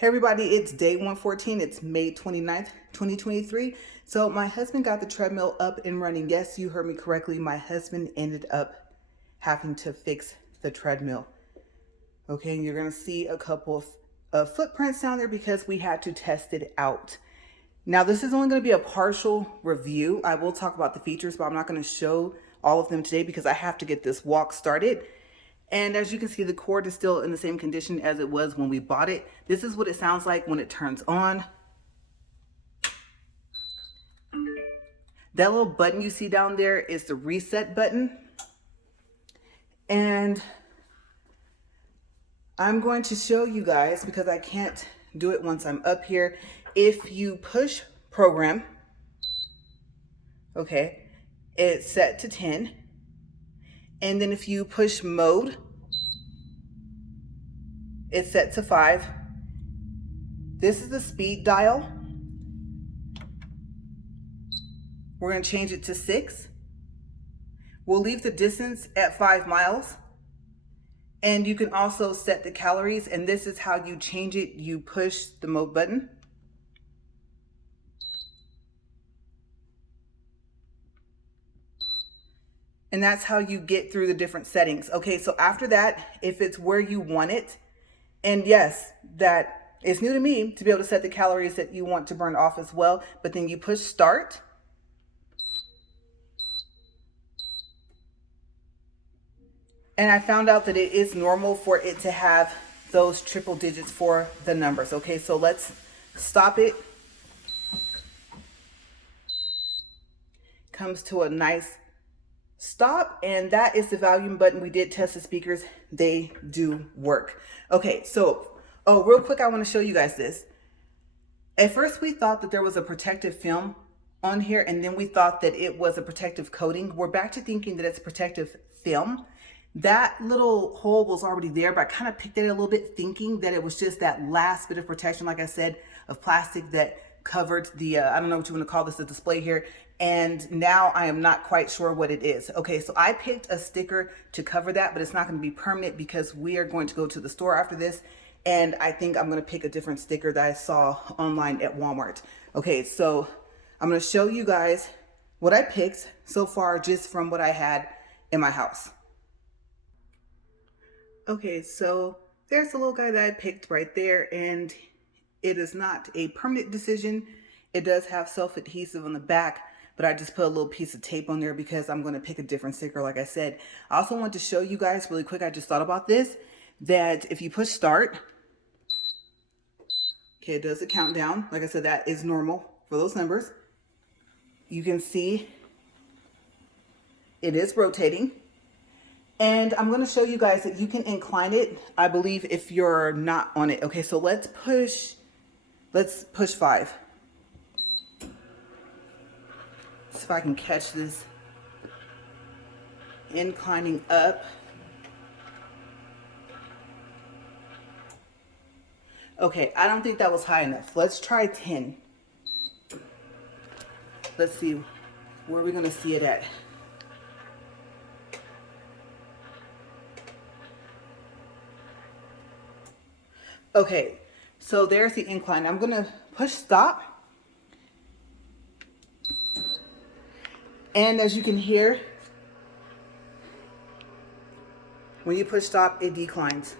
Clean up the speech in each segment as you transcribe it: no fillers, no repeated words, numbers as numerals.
Hey everybody, it's day 114. It's May 29th, 2023. So my husband got the treadmill up and running. Yes, you heard me correctly. My husband ended up having to fix the treadmill. Okay, and you're going to see a couple of footprints down there because we had to test it out. Now, this is only going to be a partial review. I will talk about the features, but I'm not going to show all of them today because I have to get this walk started. And as you can see, the cord is still in the same condition as it was when we bought it. This is what it sounds like when it turns on. That little button you see down there is the reset button. And I'm going to show you guys, because I can't do it once I'm up here. If you push program, okay, it's set to 10. And then if you push mode, it's set to 5. This is the speed dial. We're going to change it to 6. We'll leave the distance at 5 miles. And you can also set the calories, and this is how you change it. You push the mode button. And that's how you get through the different settings. Okay, so after that, if it's where you want it, and yes, that is new to me to be able to set the calories that you want to burn off as well, but then you push start. And I found out that it is normal for it to have those triple digits for the numbers. Okay, so let's stop it. Comes to a nice stop, and that is the volume button. We did test the speakers. They do work. Okay, so, real quick, I want to show you guys this. At first, we thought that there was a protective film on here, and then we thought that it was a protective coating. We're back to thinking that it's protective film. That little hole was already there, but I kind of picked at it a little bit, thinking that it was just that last bit of protection, like I said, of plastic that covered the, I don't know what you want to call this, the display here. And now I am not quite sure what it is. Okay, so I picked a sticker to cover that, but it's not going to be permanent because we are going to go to the store after this. And I think I'm going to pick a different sticker that I saw online at Walmart. Okay, so I'm going to show you guys what I picked so far just from what I had in my house. Okay, so there's the little guy that I picked right there, and it is not a permanent decision. It does have self-adhesive on the back, but I just put a little piece of tape on there because I'm going to pick a different sticker, like I said. I also want to show you guys really quick, I just thought about this, that if you push start, okay, it does a countdown. Like I said, that is normal for those numbers. You can see it is rotating. And I'm going to show you guys that you can incline it, I believe, if you're not on it. Okay, so let's push 5. See if I can catch this inclining up. Okay, I don't think that was high enough. Let's try 10. Let's see, where are we going to see it at? Okay, so there's the incline. I'm going to push stop. And as you can hear, when you push stop, it declines.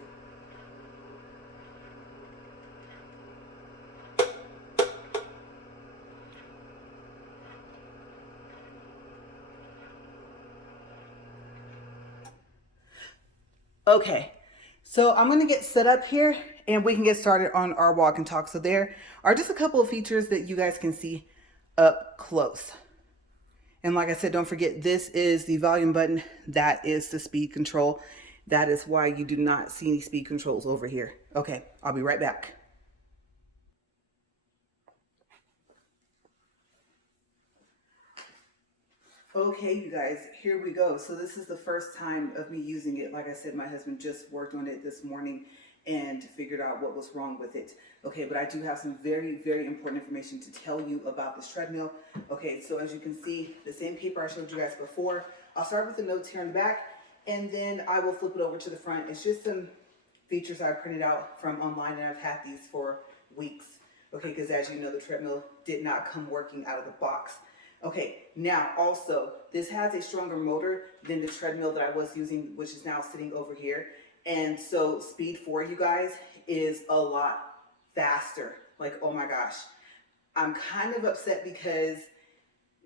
Okay, so I'm going to get set up here and we can get started on our walk and talk. So there are just a couple of features that you guys can see up close. And like I said, don't forget, this is the volume button. That is the speed control. That is why you do not see any speed controls over here. Okay, I'll be right back. Okay, you guys, here we go. So this is the first time of me using it. Like I said, my husband just worked on it this morning and figured out what was wrong with it. Okay, but I do have some very, very important information to tell you about this treadmill. Okay, so as you can see, the same paper I showed you guys before. I'll start with the notes here in the back, and then I will flip it over to the front. It's just some features I printed out from online, and I've had these for weeks. Okay, because as you know, the treadmill did not come working out of the box. Okay, now also, this has a stronger motor than the treadmill that I was using, which is now sitting over here. And so speed 4, you guys, is a lot faster. Like, oh my gosh. I'm kind of upset because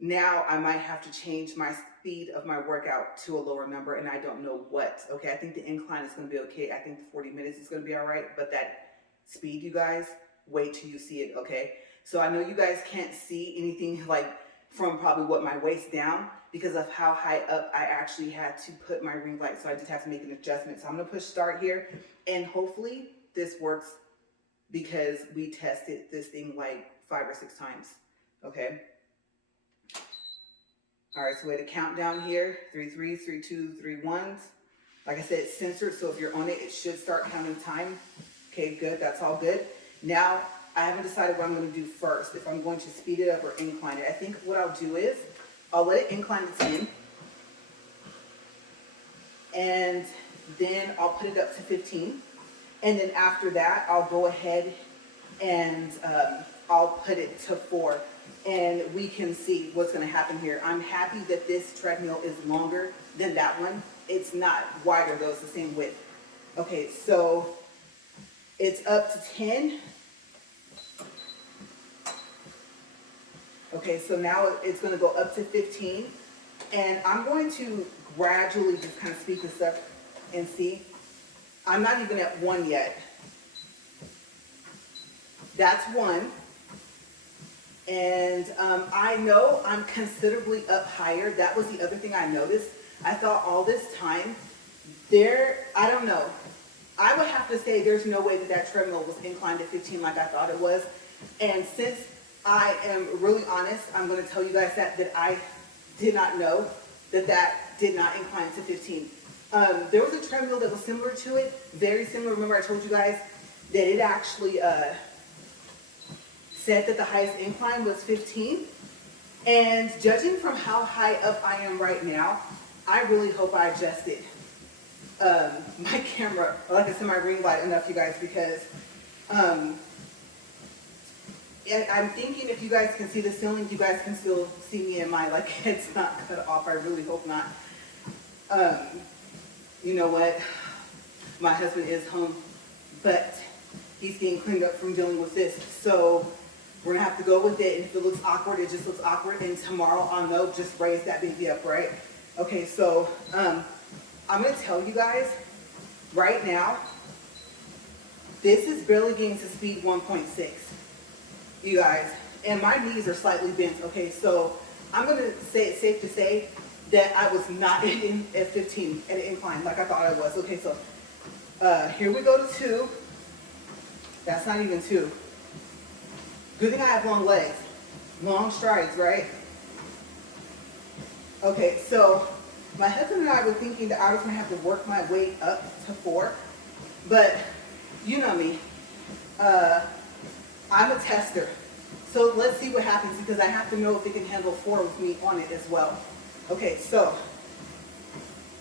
now I might have to change my speed of my workout to a lower number, and I don't know what. Okay, I think the incline is going to be okay. I think the 40 minutes is going to be all right, but that speed, you guys, wait till you see it, okay? So I know you guys can't see anything like from probably what my waist down because of how high up I actually had to put my ring light, so I just have to make an adjustment. So I'm going to push start here, and hopefully this works because we tested this thing like 5 or 6 times, okay? All right, so we had a countdown here, 3 3s, 3 2s, 3 1s. Like I said, it's censored, so if you're on it, it should start counting time. Okay, good, that's all good. Now, I haven't decided what I'm gonna do first, if I'm going to speed it up or incline it. I think what I'll do is, I'll let it incline its in, and then I'll put it up to 15. And then after that, I'll go ahead and I'll put it to 4. And we can see what's going to happen here. I'm happy that this treadmill is longer than that one. It's not wider though, it's the same width. Okay, so it's up to 10. Okay, so now it's going to go up to 15. And I'm going to gradually just kind of speed this up and see. I'm not even at 1 yet. That's 1. And I know I'm considerably up higher. That was the other thing I noticed. I thought all this time, I don't know. I would have to say there's no way that that treadmill was inclined to 15 like I thought it was. And since I am really honest, I'm going to tell you guys that I did not know that did not incline to 15. There was a treadmill that was similar to it, very similar. Remember I told you guys that it actually said that the highest incline was 15. And judging from how high up I am right now, I really hope I adjusted my camera, or like I said, my ring light enough, you guys, because I'm thinking if you guys can see the ceiling, you guys can still see me and my like head's not cut off. I really hope not. You know what? My husband is home, but he's getting cleaned up from dealing with this. So we're gonna have to go with it, and if it looks awkward, it just looks awkward, and tomorrow I'll know, just raise that baby up, right? Okay, so I'm gonna tell you guys right now, this is barely getting to speed 1.6, you guys, and my knees are slightly bent, okay? So I'm gonna say it's safe to say that I was not at 15 at an incline like I thought I was. Okay, so here we go to 2. That's not even 2. Good thing I have long legs, long strides, right? Okay, so my husband and I were thinking that I was gonna have to work my way up to 4, but you know me, I'm a tester. So let's see what happens, because I have to know if it can handle 4 with me on it as well. Okay, so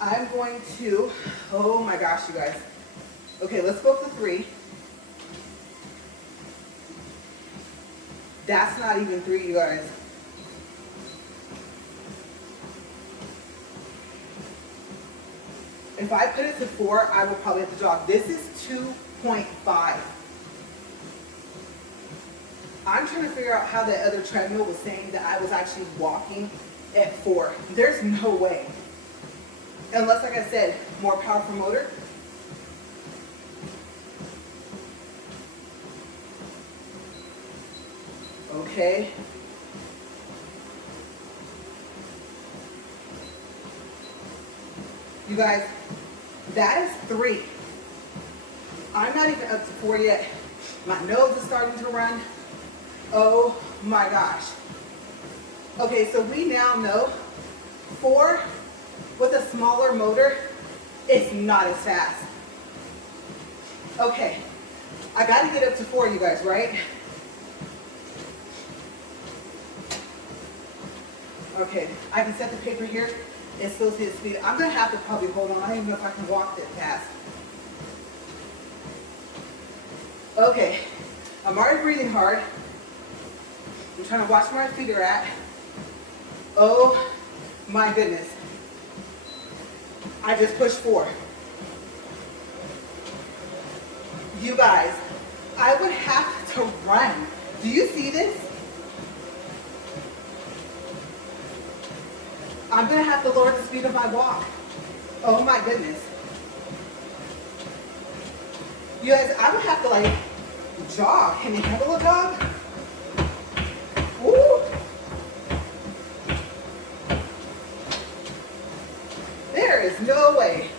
I'm going to, oh my gosh, you guys. Okay, let's go up to 3. That's not even 3, you guys. If I put it to 4, I will probably have to jog. This is 2.5. I'm trying to figure out how that other treadmill was saying that I was actually walking at 4. There's no way. Unless, like I said, more powerful motor. Okay. You guys, that is 3. I'm not even up to 4 yet. My nose is starting to run. Oh my gosh. Okay, so we now know 4 with a smaller motor is not as fast. Okay, I gotta get up to 4, you guys, right? Okay, I can set the paper here and still see the speed. I'm gonna have to probably hold on. I don't even know if I can walk that fast. Okay, I'm already breathing hard. I'm trying to watch where my feet are at. Oh my goodness. I just pushed 4. You guys, I would have to run. Do you see this? I'm gonna have to lower the speed of my walk. Oh my goodness. You guys, I would have to like jog. Can you handle a jog? Ooh. There is no way.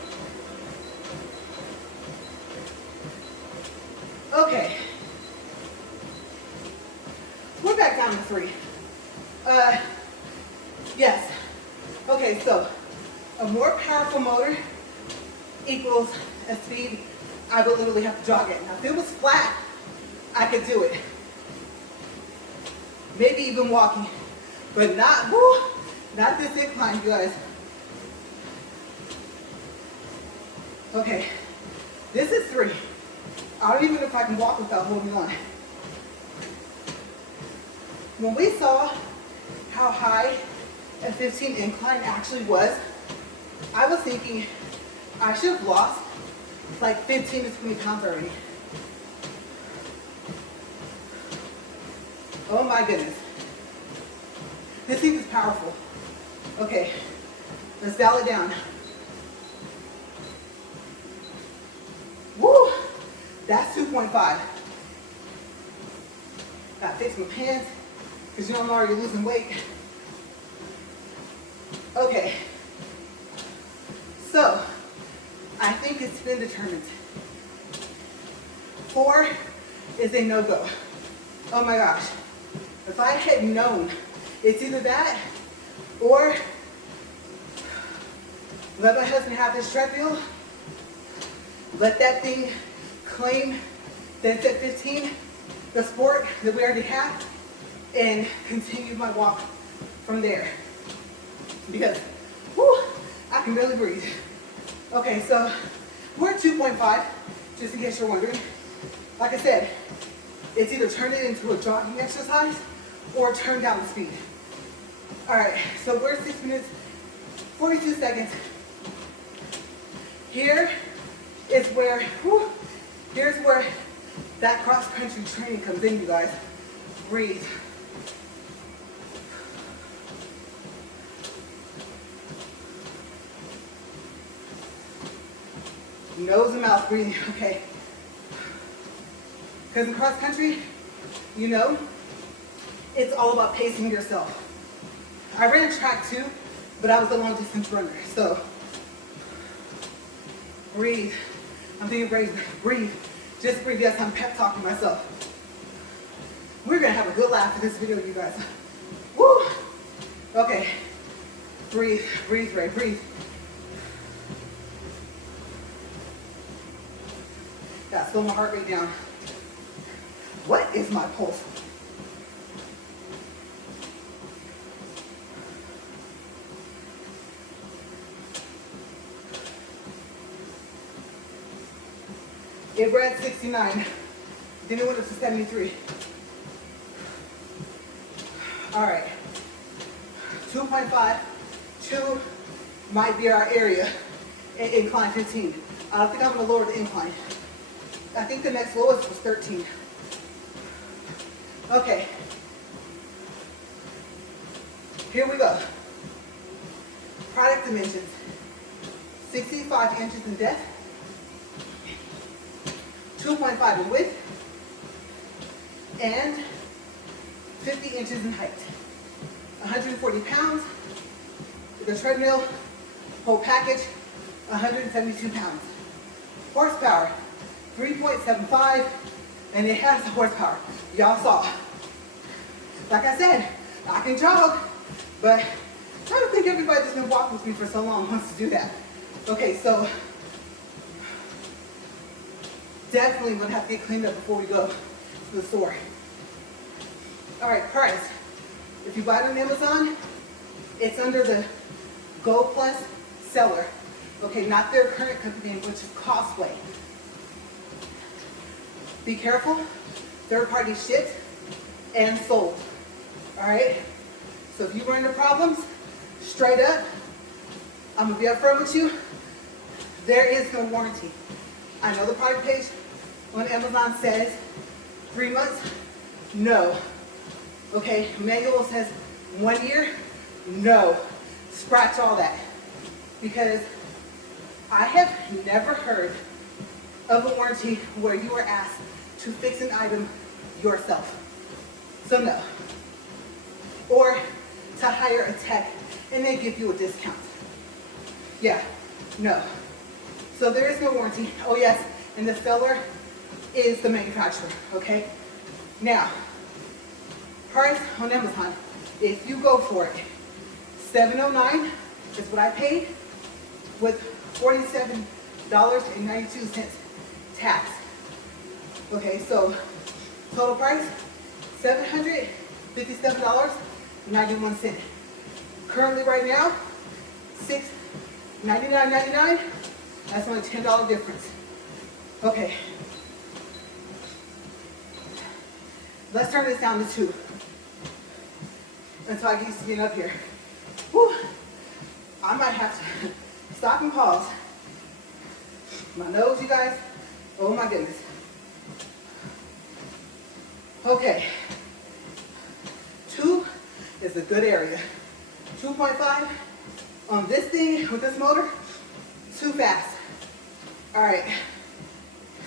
Okay. We're back down to 3. Yes. Okay, so a more powerful motor equals a speed I would literally have to jog at. Now, if it was flat, I could do it. Maybe even walking, but not, woo, not this incline, you guys. Okay, this is 3. I don't even know if I can walk without holding on. When we saw how high a 15 incline actually was, I was thinking I should have lost like 15 to 20 pounds already. Oh my goodness. This thing is powerful. Okay, let's dial it down. Woo! That's 2.5. Gotta fix my pants, because you know I'm already losing weight. Okay. So, I think it's been determined. 4 is a no-go. Oh my gosh. If I had known it's either that or let my husband have this treadmill, let that thing claim that it's at 15, the sport that we already have, and continue my walk from there. Because, whew, I can barely breathe. Okay, so we're at 2.5, just in case you're wondering. Like I said, it's either turn it into a jogging exercise or turn down the speed. All right, so we're 6 minutes, 42 seconds. Here is where, whew, here's where that cross-country training comes in, you guys. Breathe. Nose and mouth breathing, okay. Because in cross country, you know, it's all about pacing yourself. I ran track too, but I was a long distance runner, so breathe. I'm thinking breathe. Just breathe. Yes, I'm pep talking myself. We're gonna have a good laugh in this video, you guys. Woo! Okay, breathe, Ray, breathe. Gotta slow my heart rate down. What is my pulse? It read 69. Then it went up to 73. All right. 2.5. 2 might be our area. Incline 15. I don't think I'm gonna lower the incline. I think the next lowest was 13. Okay. Here we go. Product dimensions. 65 inches in depth. 2.5 in width. And 50 inches in height. 140 pounds. The treadmill, whole package, 172 pounds. Horsepower, 3.75, and it has the horsepower. Y'all saw. Like I said, I can jog, but I don't think everybody that's been walking with me for so long wants to do that. Okay, so definitely would have to get cleaned up before we go to the store. All right, price. If you buy it on Amazon, it's under the Goplus seller. Okay, not their current company name, which is Costway. Be careful, third party shipped and sold. All right? So if you run into problems, straight up, I'm gonna be upfront with you, there is no warranty. I know the product page on Amazon says 3 months, no. Okay, manual says 1 year, no. Scratch all that. Because I have never heard of a warranty where you are asked to fix an item yourself. So no. Or to hire a tech and they give you a discount. Yeah, no. So there is no warranty. Oh yes, and the seller is the manufacturer, okay? Now, price on Amazon, if you go for it, $709 is what I paid with $47.92 tax. Okay, so total price, $757.91. Currently right now, $699.99. That's only $10 difference. Okay. Let's turn this down to 2. Until I get used to getting up here. Whew. I might have to stop and pause. My nose, you guys. Oh my goodness. Okay. 2 is a good area. 2.5 on this thing with this motor, too fast. All right.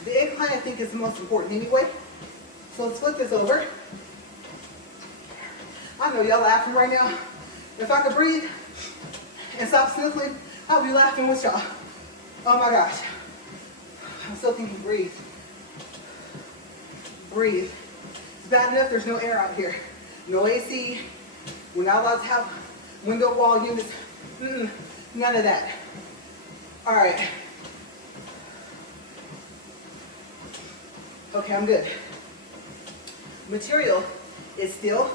The incline I think is the most important anyway. So let's flip this over. I know y'all laughing right now. If I could breathe and stop sniffling, I'll be laughing with y'all. Oh my gosh. I'm still thinking breathe. Breathe. It's bad enough there's no air out here. No AC. We're not allowed to have window wall units. None of that. All right. Okay, I'm good. Material is steel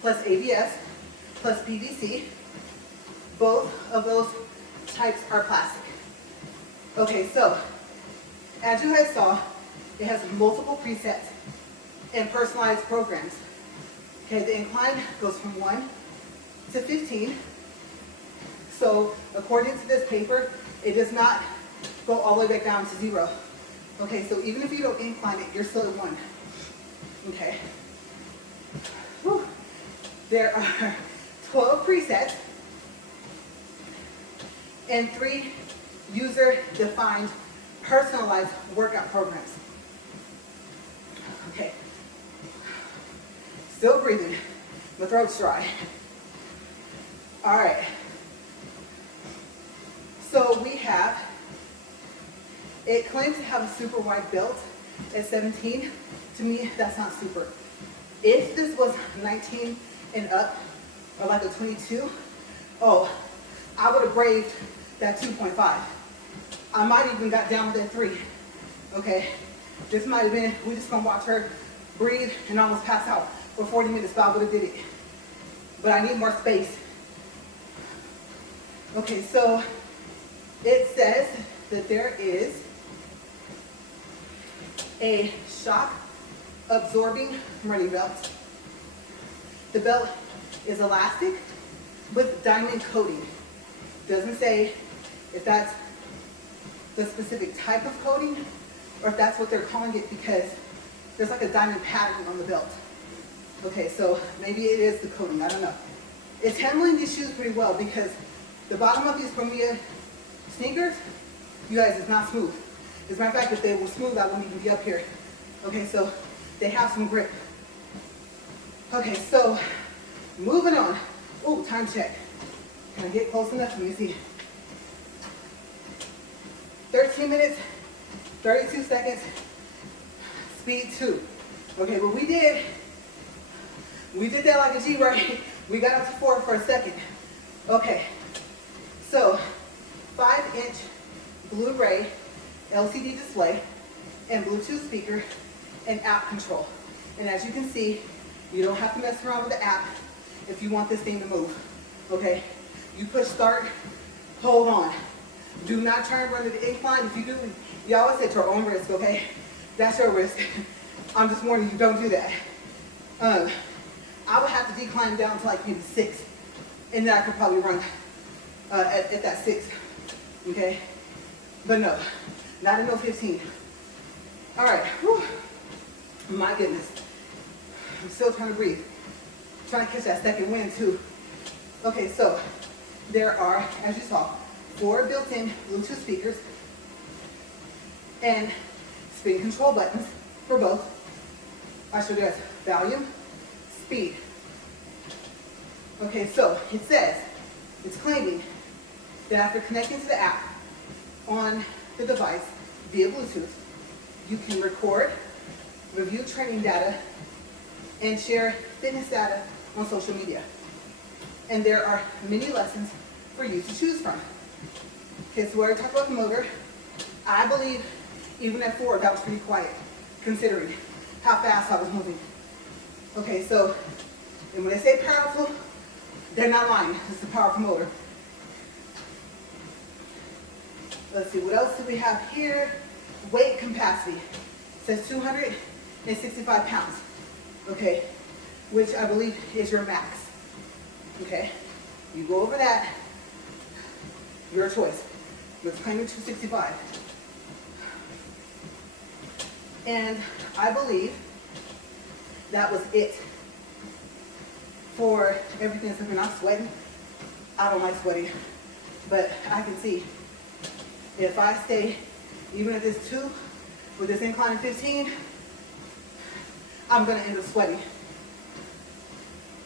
plus ABS plus PVC. Both of those types are plastic. Okay, so as you guys saw, it has multiple presets and personalized programs. Okay, the incline goes from 1 to 15. So according to this paper, it does not go all the way back down to 0. Okay, so even if you don't incline it, you're still at 1. Okay. Whew. There are 12 presets and 3 user-defined personalized workout programs. Okay. Still breathing. My throat's dry. All right. So we have, it claims to have a super wide belt at 17. To me, that's not super. If this was 19 and up, or like a 22, oh, I would have braved that 2.5. I might even got down to that 3. Okay, this might have been, we just gonna watch her breathe and almost pass out for 40 minutes, but I would have did it. But I need more space. Okay, so it says that there is a shock absorbing running belt. The belt is elastic with diamond coating. Doesn't say if that's the specific type of coating or if that's what they're calling it because there's like a diamond pattern on the belt. Okay, so maybe it is the coating, I don't know. It's handling these shoes pretty well because the bottom of these Bermuda sneakers, you guys, is not smooth. As a matter of fact, if they were smooth, I wouldn't even be up here. Okay, so they have some grip. Okay, so moving on. Oh, time check. Can I get close enough? Let me see. 13 minutes, 32 seconds, speed 2. Okay, but we did that like a G, right? We got up to 4 for a second. Okay, so 5-inch Blu-ray LCD display and Bluetooth speaker and app control. And as you can see, you don't have to mess around with the app if you want this thing to move, okay? You push start, hold on. Do not try and run to the incline. If you do, you always at your own risk, okay? That's your risk. I'm just warning you, don't do that. I would have to decline down to like maybe 6, and then I could probably run at that 6, okay? But no, not in no 15. All right, whew. My goodness. I'm still trying to breathe. Trying to catch that second wind too. Okay, so there are, as you saw, 4 built-in Bluetooth speakers and speed control buttons for both. I showed you guys volume, speed. Okay, so it says, it's claiming that after connecting to the app on the device via Bluetooth, you can record, review training data, and share fitness data on social media. And there are many lessons for you to choose from. Okay, so we already talked about the motor. I believe even at 4, that was pretty quiet, considering how fast I was moving. Okay, so, and when they say powerful, they're not lying. It's a powerful motor. Let's see, what else do we have here? Weight capacity. It says 265 pounds. Okay, which I believe is your max. Okay, you go over that, your choice. Let's claim 265. And I believe that was it for everything. So if you're not sweating, I don't like sweating, but I can see if I stay even at this 2 with this incline 15, I'm gonna end up sweating.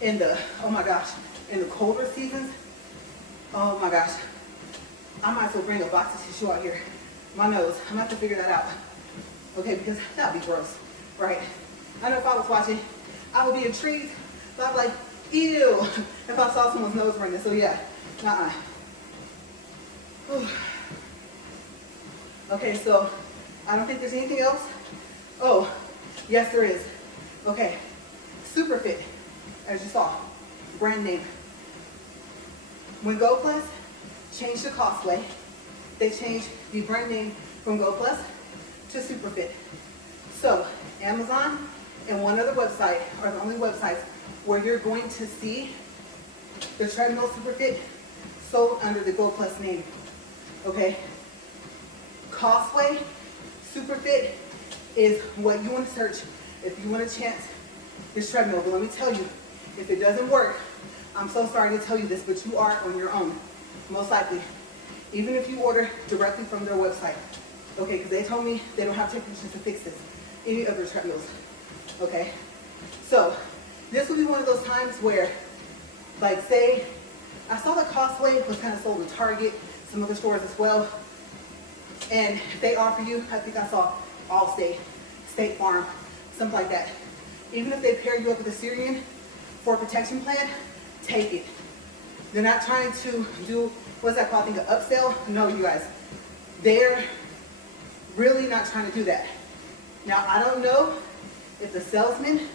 In the, oh my gosh, in the colder seasons, oh my gosh, I might as well bring a box of tissue out here. My nose, I'm gonna have to figure that out. Okay, because that'd be gross, right? I know if I was watching, I would be intrigued, but I'd be like, ew, if I saw someone's nose ringing, so yeah, Okay, so I don't think there's anything else. Oh, yes there is. Okay, Superfit, as you saw, brand name. When Goplus changed to Costway, they changed the brand name from Goplus to Superfit. So Amazon and one other website are the only websites where you're going to see the treadmill Superfit sold under the Goplus name. Okay? Costway Superfit is what you want to search if you want to chance this treadmill. But let me tell you, if it doesn't work, I'm so sorry to tell you this, but you are on your own, most likely. Even if you order directly from their website. Okay, because they told me they don't have technicians to fix this. Any other treadmills. Okay? So, this will be one of those times where, like say, I saw that Costway was kind of sold to Target, some other stores as well. And if they offer you, I think I saw Allstate, State Farm, something like that. Even if they pair you up with a Syrian for a protection plan, take it. They're not trying to do, what's that called, I think an upsell? No, you guys. They're really not trying to do that. Now, I don't know if the salesmen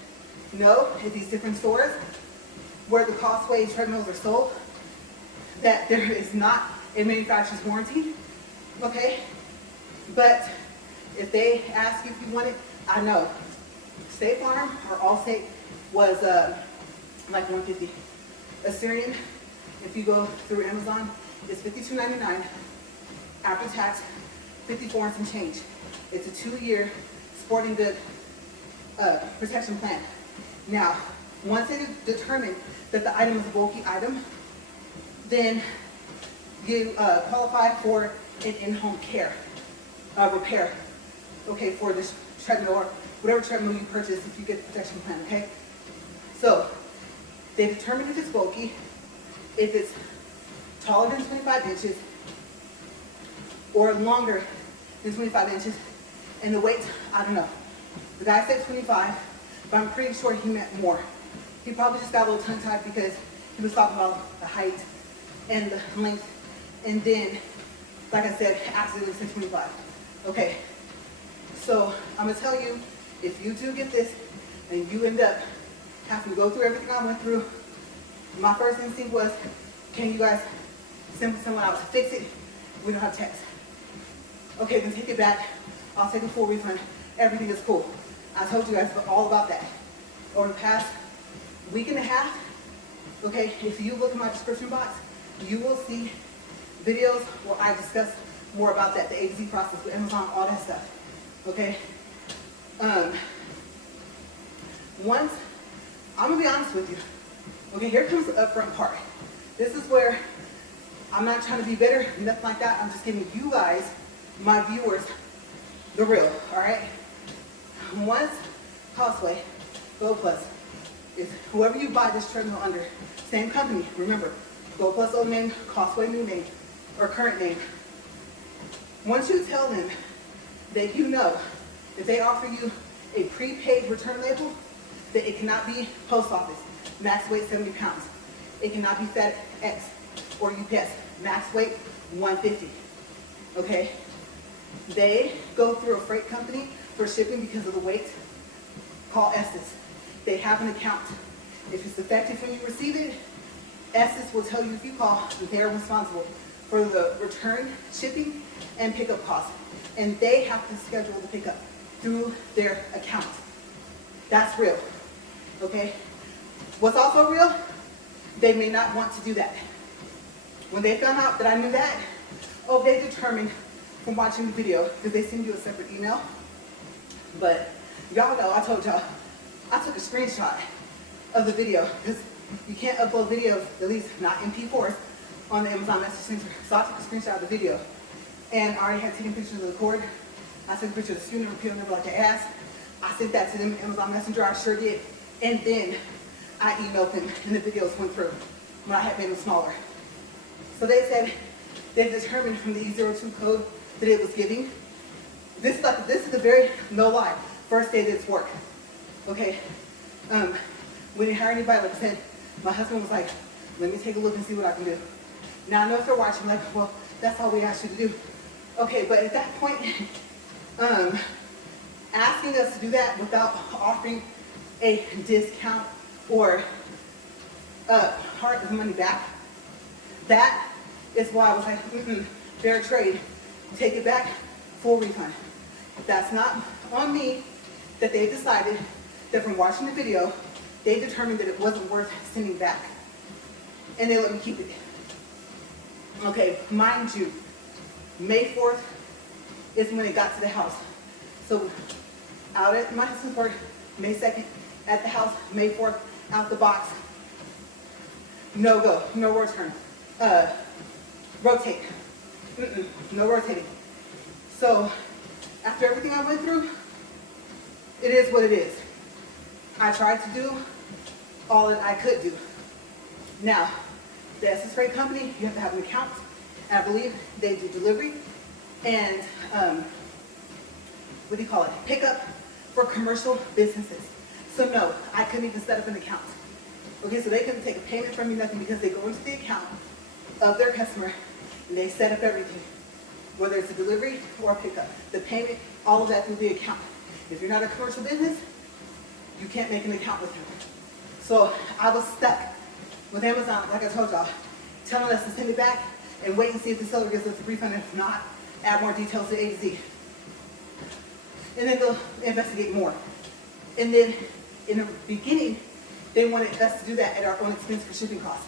know at these different stores where the Costway treadmills are sold that there is not a manufacturer's warranty, okay? But if they ask you if you want it, I know. State Farm or Allstate was like $150. Assyrian, if you go through Amazon, is $52.99. After tax, $54 and some change. It's a 2-year sporting good protection plan. Now, once they determine that the item is a bulky item, then you qualify for an in-home care repair, okay, for this treadmill or whatever treadmill you purchase if you get the protection plan, okay? So, they determine if it's bulky, if it's taller than 25 inches or longer than 25 inches, and the weight, I don't know. The guy said 25, but I'm pretty sure he meant more. He probably just got a little tongue-tied because he was talking about the height and the length, and then, like I said, accidentally said 25. Okay, so I'm gonna tell you, if you do get this and you end up having to go through everything I went through, my first instinct was, can you guys send someone out to fix it? We don't have text. Okay, then take it back. I'll take a full refund everything is cool. I told you guys all about that. Over the past week and a half, okay, if you look in my description box, you will see videos where I discuss more about that, the A to Z process with Amazon, all that stuff, okay? Once, I'm gonna be honest with you. Okay, here comes the upfront part. This is where I'm not trying to be better, nothing like that. I'm just giving you guys, my viewers, the real, all right? Once Costway, Goplus, is whoever you buy this treadmill under, same company, remember, Goplus old name, Costway new name, or current name. Once you tell them that you know that they offer you a prepaid return label, that it cannot be post office, max weight 70 pounds. It cannot be FedEx or UPS, max weight 150, okay? They go through a freight company for shipping because of the weight, call Estes. They have an account. If it's effective when you receive it, Estes will tell you if you call, they're responsible for the return, shipping, and pickup costs. And they have to schedule the pickup through their account. That's real, okay? What's also real, they may not want to do that. When they found out that I knew that, oh, they determined from watching the video, because they send you a separate email. But y'all know, I told y'all, I took a screenshot of the video, because you can't upload videos, at least not MP4s, on the Amazon Message Center. So I took a screenshot of the video, and I already had taken pictures of the cord. I took a picture of the SKU number, PO number like I asked. I sent that to them, Amazon Messenger, I sure did. And then I emailed them, and the videos went through when I had made them smaller. So they said they determined from the E02 code that it was giving. This is the very, no lie, first day that it's work. Okay, we didn't hire anybody. Like I said, my husband was like, let me take a look and see what I can do. Now I know if they're watching, like, well, that's all we asked you to do. Okay, but at that point, asking us to do that without offering a discount or part of the money back, that is why I was like, fair trade, take it back, full refund. That's not on me, that they decided that from watching the video, they determined that it wasn't worth sending back. And they let me keep it. Okay, mind you, May 4th is when it got to the house. So out at my husband's work, May 2nd, at the house, May 4th, out the box. No go, no return. Rotate. No rotating. So after everything I went through, it is what it is. I tried to do all that I could do. Now, the SS Freight Company, you have to have an account. And I believe they do delivery and pickup for commercial businesses. So no, I couldn't even set up an account. Okay, so they couldn't take a payment from me, nothing, because they go into the account of their customer and they set up everything, whether it's a delivery or a pickup. The payment, all of that through the account. If you're not a commercial business, you can't make an account with them. So I was stuck with Amazon, like I told y'all, telling us to send it back and wait and see if the seller gives us a refund. If not, add more details to A to Z. And then they'll investigate more. And then in the beginning, they wanted us to do that at our own expense for shipping costs.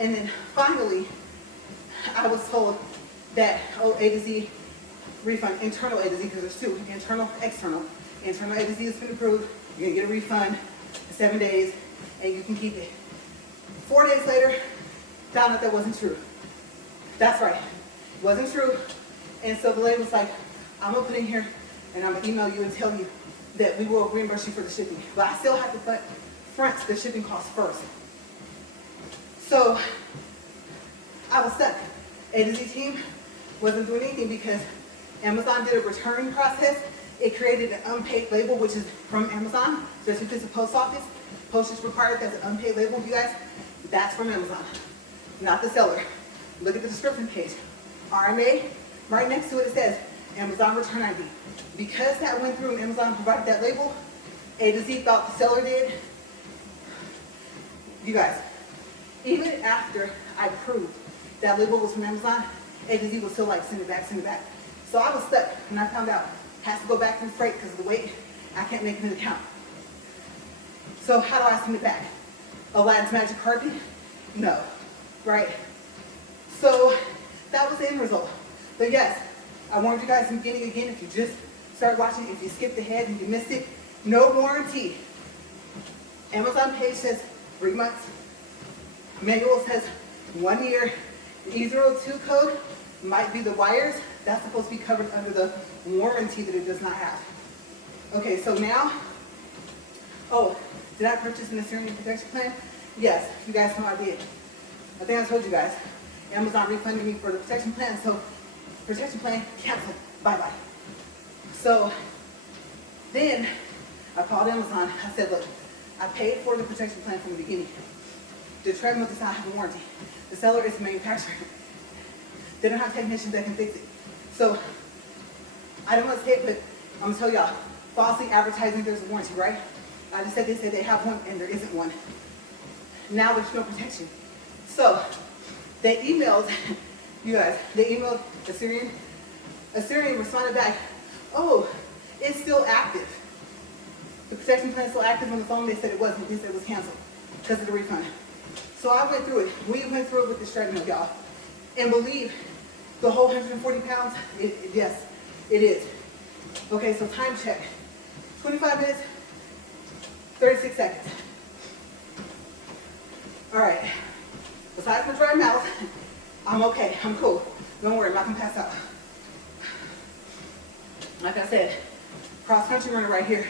And then finally, I was told that, oh, A to Z refund, internal A to Z, because there's two, internal, external. Internal A to Z has been approved. You're gonna get a refund in 7 days, and you can keep it. 4 days later, found out that wasn't true. That's right, it wasn't true. And so the lady was like, I'm gonna put in here and I'm gonna email you and tell you that we will reimburse you for the shipping. But I still have to front the shipping costs first. So I was stuck. A to Z team wasn't doing anything because Amazon did a return process. It created an unpaid label, which is from Amazon. Especially if it's a post office, postage required, that's an unpaid label, you guys. That's from Amazon, not the seller. Look at the description page. RMA, right next to it, it says Amazon Return ID. Because that went through and Amazon provided that label, A to Z thought the seller did. You guys, even after I proved that label was from Amazon, A to Z was still like, send it back, send it back. So I was stuck, and I found out has to go back to the freight because of the weight. I can't make it into count. So how do I send it back? Aladdin's magic carpet? No, right? So that was the end result. But yes, I warned you guys in the beginning again, if you just start watching, if you skipped ahead and you missed it, no warranty. Amazon page says 3 months. Manual says 1 year. The E02 code might be the wires. That's supposed to be covered under the warranty that it does not have. Okay, so now, oh, did I purchase an Assyrian protection plan? Yes, you guys know I did. I think I told you guys. Amazon refunded me for the protection plan, so protection plan canceled. Bye-bye. So then I called Amazon. I said, look, I paid for the protection plan from the beginning. The treadmill does not have a warranty. The seller is the manufacturer. They don't have technicians that can fix it. So I don't want to say it, but I'm going to tell y'all, falsely advertising there's a warranty, right? I just said they said they have one and there isn't one. Now there's no protection. So they emailed, you guys, they emailed Assyrian. Assyrian responded back, oh, it's still active. The protection plan is still active on the phone. They said it wasn't. They said it was canceled because of the refund. So I went through it. We went through it with the treadmill, y'all. And believe the whole 140 pounds, yes, it is. Okay, so time check. 25 minutes, 36 seconds. All right. Besides my dry mouth, I'm okay. I'm cool. Don't worry, I'm not going to pass out. Like I said, cross-country runner right here.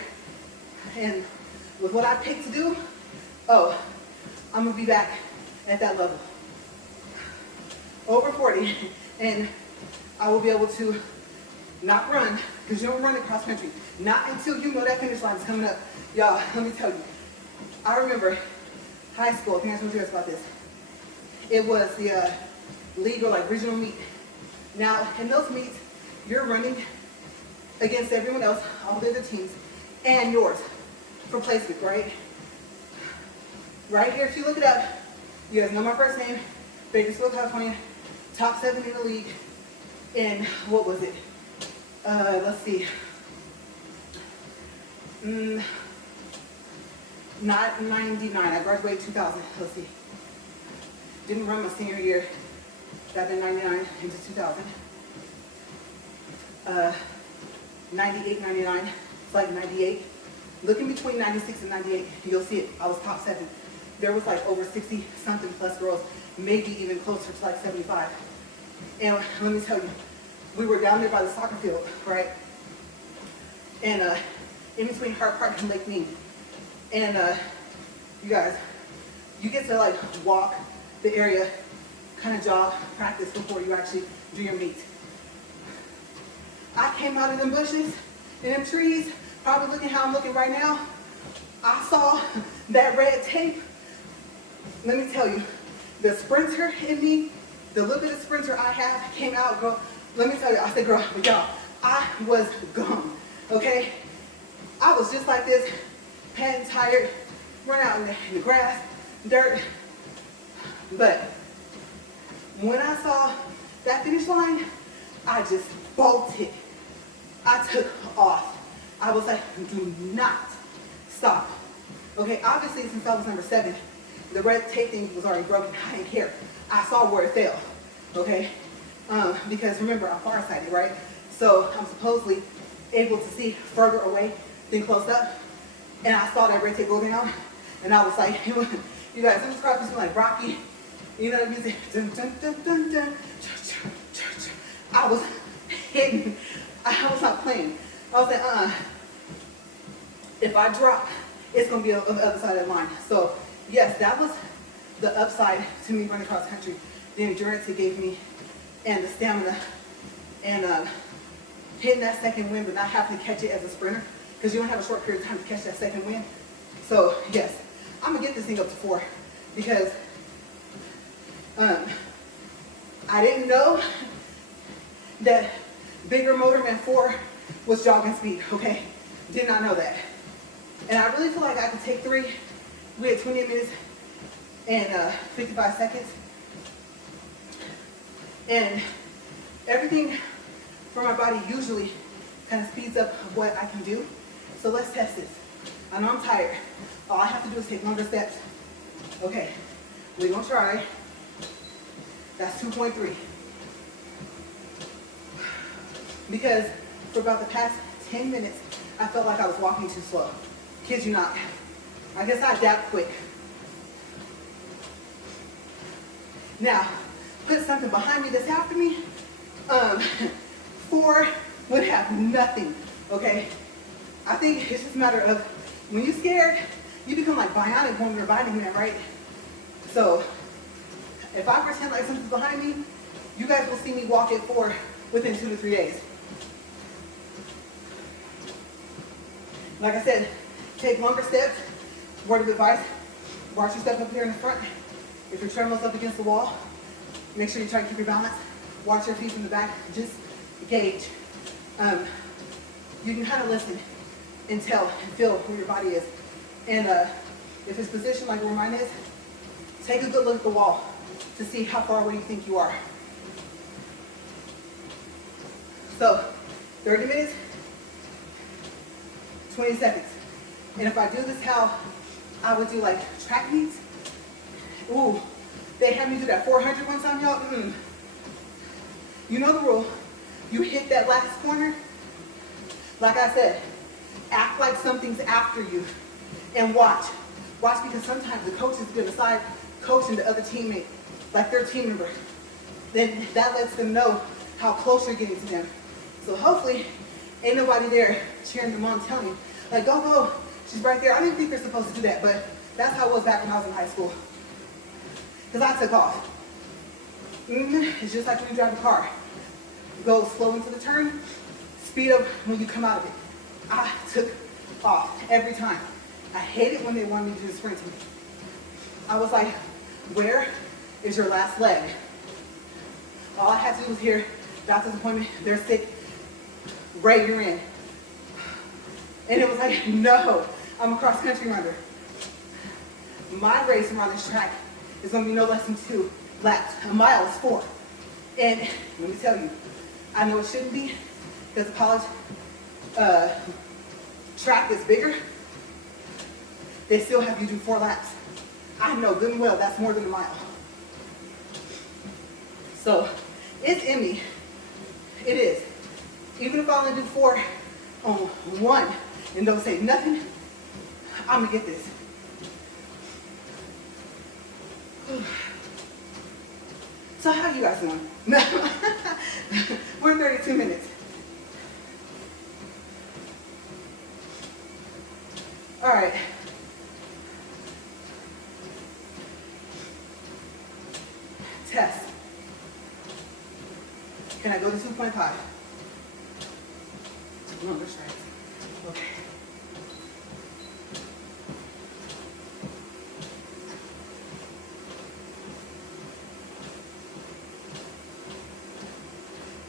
And with what I picked to do, oh, I'm going to be back at that level. Over 40. And I will be able to not run, because you don't run across country. Not until you know that finish line is coming up. Y'all, let me tell you. I remember high school, I think I told you guys about this. It was the league or like regional meet. Now, in those meets, you're running against everyone else, all the other teams, and yours for placement, right? Right here, if you look it up, you guys know my first name, Bakersfield, California, top 7 in the league, in, what was it? Let's see. Not 99, I graduated 2000, let's see. Didn't run my senior year, got in 99 into 2000. 98, 99, it's like 98. Looking between 96 and 98, you'll see it, I was top 7. There was like over 60 something plus girls, maybe even closer to like 75. And let me tell you, we were down there by the soccer field, right? And in between Hart Park and Lake Mead. And you guys, you get to like walk the area, kind of jog, practice before you actually do your meet. I came out of them bushes, in them trees, probably looking how I'm looking right now. I saw that red tape. Let me tell you, the sprinter in me, the look of the sprinter I have came out, girl. Let me tell you, I said, girl, y'all, I was gone, okay? I was just like this, panting, tired, run out in the grass, dirt. But when I saw that finish line, I just bolted. I took off. I was like, do not stop. Okay, obviously since I was number 7, the red tape thing was already broken. I didn't care. I saw where it fell, okay? Because remember, I'm farsighted, right? So I'm supposedly able to see further away than close up. And I saw that red tape go down, and I was like, you guys, it was probably like Rocky. You know the music? Dun, dun, dun, dun, dun. I was hitting. I was not playing. I was like, if I drop, it's going to be on the other side of the line. So, yes, that was the upside to me running cross country. The endurance it gave me and the stamina and hitting that second wind but not having to catch it as a sprinter because you don't have a short period of time to catch that second wind. So, yes, I'm going to get this thing up to 4 because I didn't know that bigger motor meant 4 was jogging speed, okay? Did not know that. And I really feel like I could take 3. We had 28 minutes and 55 seconds. And everything for my body usually kind of speeds up what I can do. So let's test this. I know I'm tired. All I have to do is take longer steps. Okay, we're gonna try. That's 2.3. Because for about the past 10 minutes, I felt like I was walking too slow. Kid you not. I guess I adapt quick. Now, put something behind me that's after me. 4 would have nothing, okay? I think it's just a matter of when you're scared, you become like bionic when you're biting man, right? So if I pretend like something's behind me, you guys will see me walk at 4 within 2 to 3 days. Like I said, take longer steps. Word of advice, watch your step up here in the front. If your treadmill's up against the wall, make sure you try to keep your balance. Watch your feet from the back, just gauge. You can kind of listen and tell and feel where your body is. And if it's positioned like where mine is, take a good look at the wall to see how far away you think you are. So, 30 minutes, 20 seconds. And if I do this how I would do like track meets, ooh, they had me do that 400 one time, y'all. You know the rule. You hit that last corner, like I said, act like something's after you and watch. Watch, because sometimes the coach is going to side coaching the other teammate, like their team member. Then that lets them know how close you're getting to them. So hopefully ain't nobody there cheering them on, telling you, like, go, go, she's right there. I didn't think they're supposed to do that, but that's how it was back when I was in high school. Because I took off. It's just like when you drive a car. Go slow into the turn, speed up when you come out of it. I took off every time. I hate it when they want me to do sprinting. I was like, where is your last leg? All I had to do was hear doctor's appointment, they're sick, Ray, you're in. And it was like, no, I'm a cross-country runner. My race around this track is going to be no less than 2 laps. A mile is 4. And let me tell you, I know it shouldn't be, because the college track is bigger. They still have you do 4 laps. I know good and well that's more than a mile. So it's in me. It is. Even if I only do 4 on 1 and don't say nothing, I'm gonna get this. So how you guys doing? We're 32 minutes. All right. Test. Can I go to 2.5? Longer strides. Okay.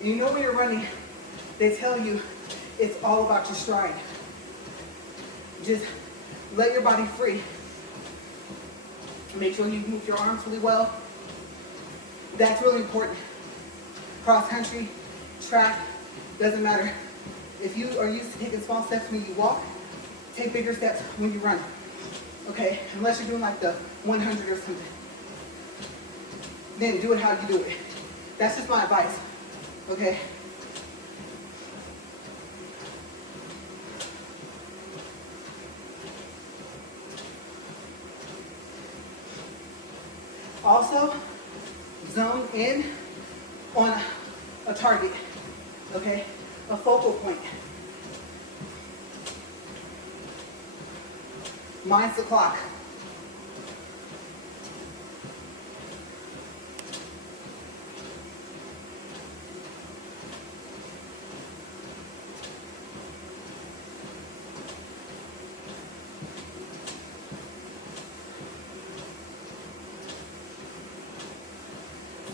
You know when you're running, they tell you it's all about your stride. Just let your body free. Make sure you move your arms really well. That's really important. Cross country, track, doesn't matter. If you are used to taking small steps when you walk, take bigger steps when you run. Okay, unless you're doing like the 100 or something. Then do it how you do it. That's just my advice. Okay. Also, zone in on a target, okay? A focal point. Mine's the clock.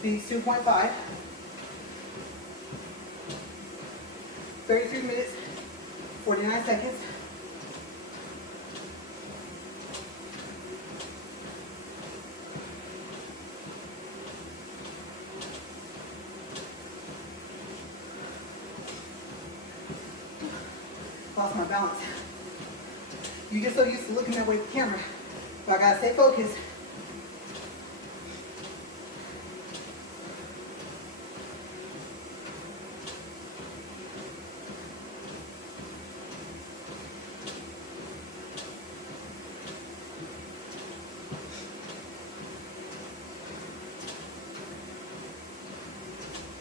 These 2.5. 33 minutes, 49 seconds. Lost my balance. You get so used to looking that way at the camera. But I gotta stay focused.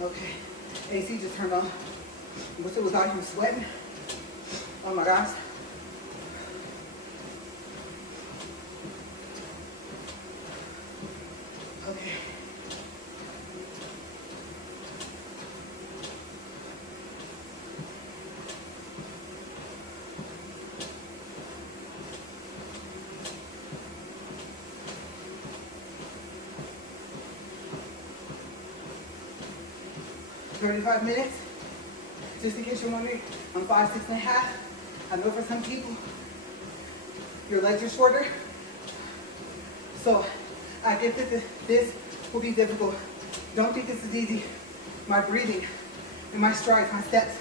Okay, AC just turned on. Wish it was out here sweating. Oh my gosh. Okay. "35 minutes, just in case you're wondering, I'm 5'6" and a half. I know for some people, your legs are shorter. So I get that this will be difficult. Don't think this is easy. My breathing and my strides, my steps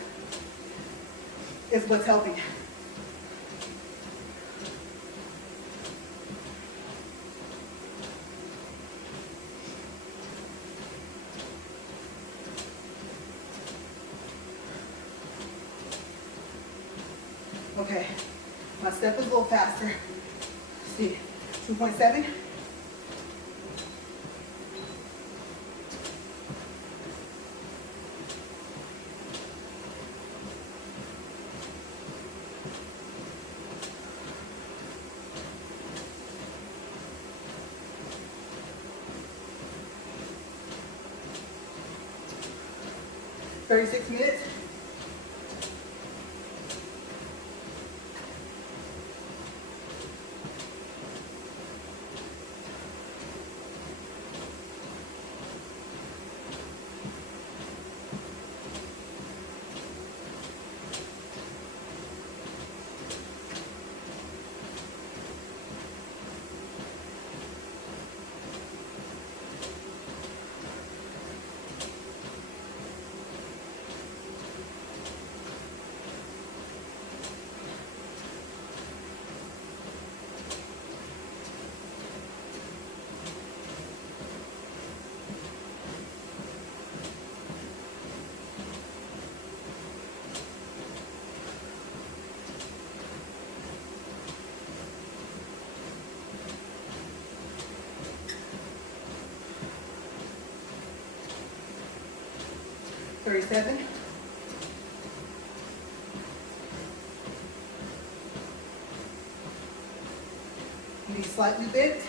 is what's helping. Okay, my step is a little faster. Let's see, 2.7. "36 minutes. "37. Be slightly bent.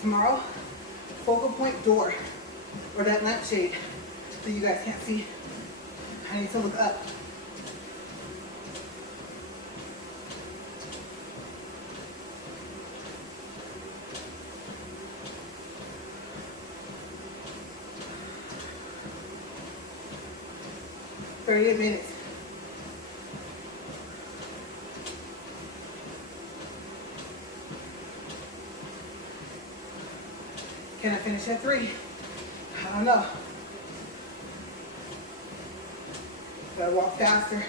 Tomorrow, focal point door, or that lampshade that you guys can't see. I need to look up. "38 minutes. Can I finish at 3? I don't know. Gotta walk faster.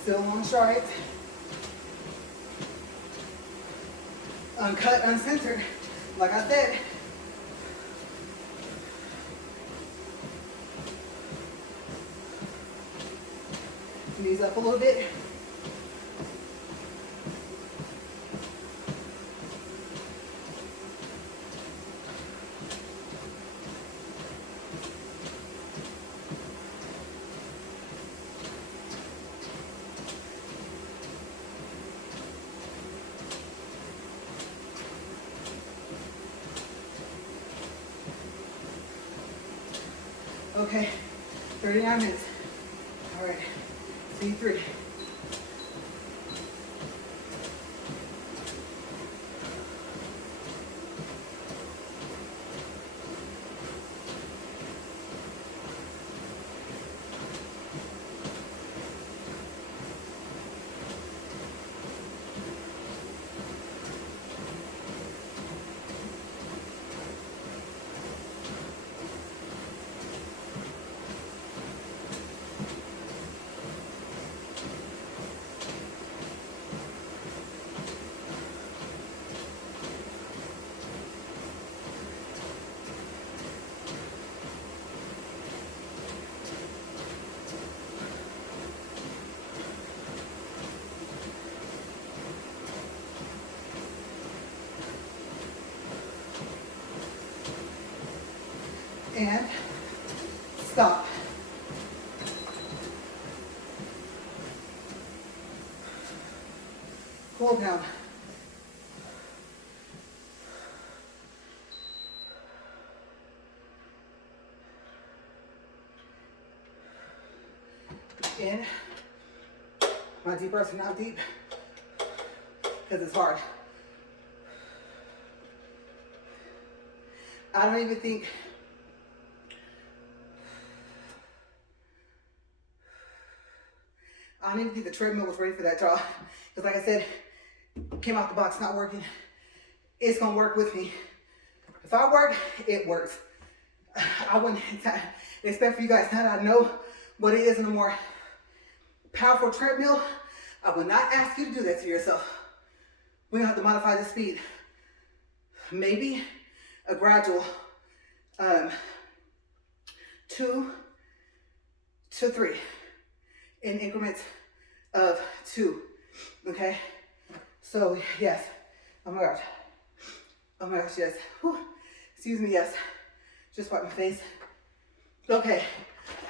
Still long strides. Uncut, uncensored, like I said. Knees up a little bit. Okay, 39 minutes. All right, speed 3. and stop. Cool down. In. My deep breaths are not deep because it's hard. I don't even think the treadmill was ready for that, y'all. Because like I said, came out the box not working. It's gonna work with me. If I work, it works. I wouldn't expect for you guys now that I know what it is in a more powerful treadmill. I would not ask you to do that to yourself. We're gonna have to modify the speed. Maybe a gradual 2 to 3 in increments of 2. Okay, so yes. Oh my gosh, yes. Whew. Excuse me, yes. Just wipe my face. Okay,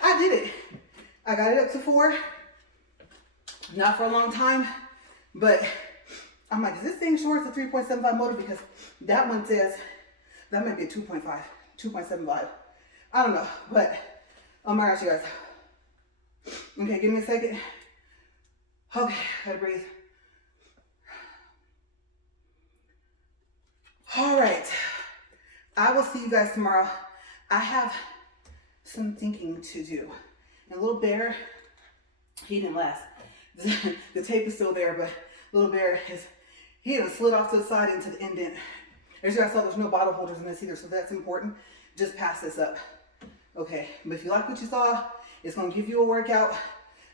I did it. I got it up to 4. Not for a long time, but I'm like, is this thing short? It's a 3.75 motor, because that one says that might be a 2.5, 2.75. I don't know, but oh my gosh, you guys. Okay, give me a second. Okay, gotta breathe. All right, I will see you guys tomorrow. I have some thinking to do. And little bear, he didn't last. The tape is still there, but little bear he had slid off to the side into the indent. As you guys saw, there's no bottle holders in this either, so that's important. Just pass this up. Okay, but if you like what you saw, it's gonna give you a workout.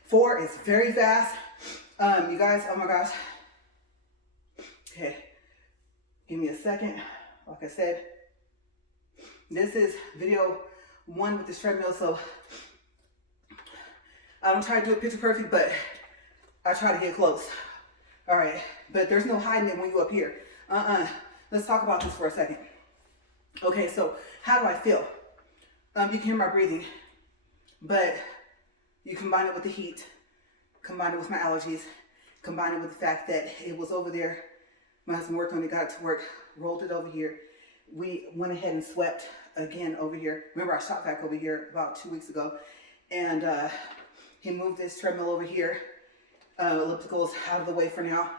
4 is very fast. You guys, oh my gosh. Okay, give me a second. Like I said, this is video 1 with this treadmill, so I don't try to do it picture perfect, but I try to get close. All right, but there's no hiding it when you're up here. Let's talk about this for a second. Okay, so how do I feel? You can hear my breathing, but you combine it with the heat, combine it with my allergies, combine it with the fact that it was over there. My husband worked on it, got it to work, rolled it over here. We went ahead and swept again over here. Remember, I shot back over here about 2 weeks ago, and he moved this treadmill over here. Ellipticals out of the way for now.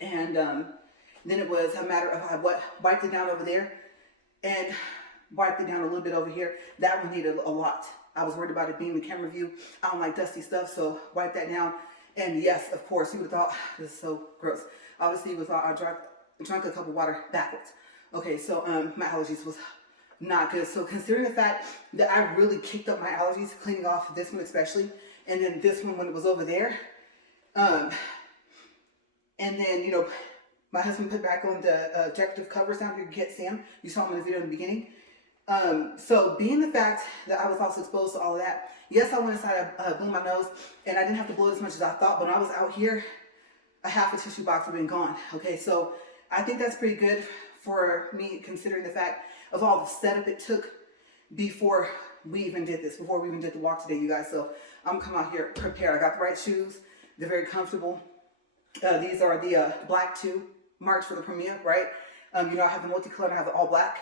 And then it was a matter of I wiped it down over there and wiped it down a little bit over here. That one needed a lot. I was worried about it being the camera view. I don't like dusty stuff, so wipe that down. And yes, of course, you would have thought, this is so gross. Obviously, you would have thought I drank a cup of water backwards. Okay, so my allergies was not good. So considering the fact that I really kicked up my allergies, cleaning off this one especially, and then this one when it was over there, and then, you know, my husband put back on the decorative covers down here, Get Sam. You saw him in the video in the beginning. So being the fact that I was also exposed to all of that, yes, I went inside, I blew my nose, and I didn't have to blow it as much as I thought, but when I was out here, a half a tissue box would have been gone. Okay, so I think that's pretty good for me, considering the fact of all the setup it took before we even did this, before we even did the walk today, you guys. So I'm coming out here prepared. I got the right shoes. They're very comfortable. These are the black 2 marks for the Premiere, right? You know, I have the multicolor, I have the all black.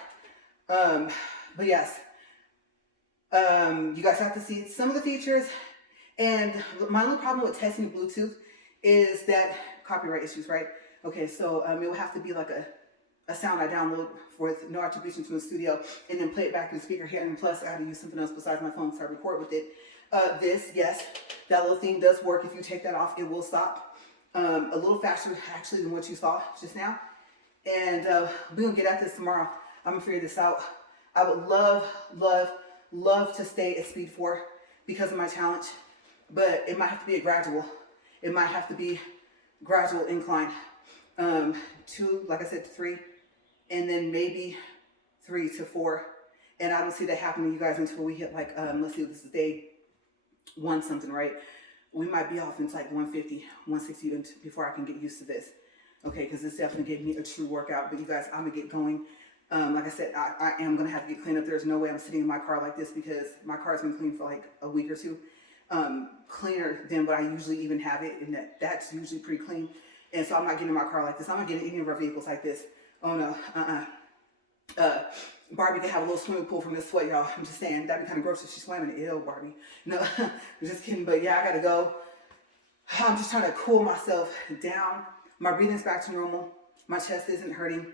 But yes, you guys have to see some of the features. And my only problem with testing Bluetooth is that copyright issues, right? Okay, so it will have to be like a sound I download with no attribution from the studio, and then play it back to the speaker here. And plus, I had to use something else besides my phone to record with it. This, yes, that little thing does work. If you take that off, it will stop a little faster actually than what you saw just now. And we're gonna get at this tomorrow. I'm gonna figure this out. I would love to stay at speed 4 because of my challenge, but it might have to be a gradual. It might have to be gradual incline. 2, like I said, to 3, and then maybe 3 to 4. And I don't see that happening, you guys, until we hit like, let's see, this is day 1 something, right? We might be off into like 150, 160 before I can get used to this. Okay, because this definitely gave me a true workout. But you guys, I'm gonna get going. Like I said, I am going to have to get cleaned up. There's no way I'm sitting in my car like this because my car's been clean for like a week or two. Cleaner than what I usually even have it, and that's usually pretty clean. And so I'm not getting in my car like this. I'm not getting any of our vehicles like this. Oh no, Barbie can have a little swimming pool from this sweat, y'all. I'm just saying, that'd be kind of gross if she swam in it. Ew, Barbie. No, I'm just kidding. But yeah, I gotta go. I'm just trying to cool myself down. My breathing's back to normal. My chest isn't hurting.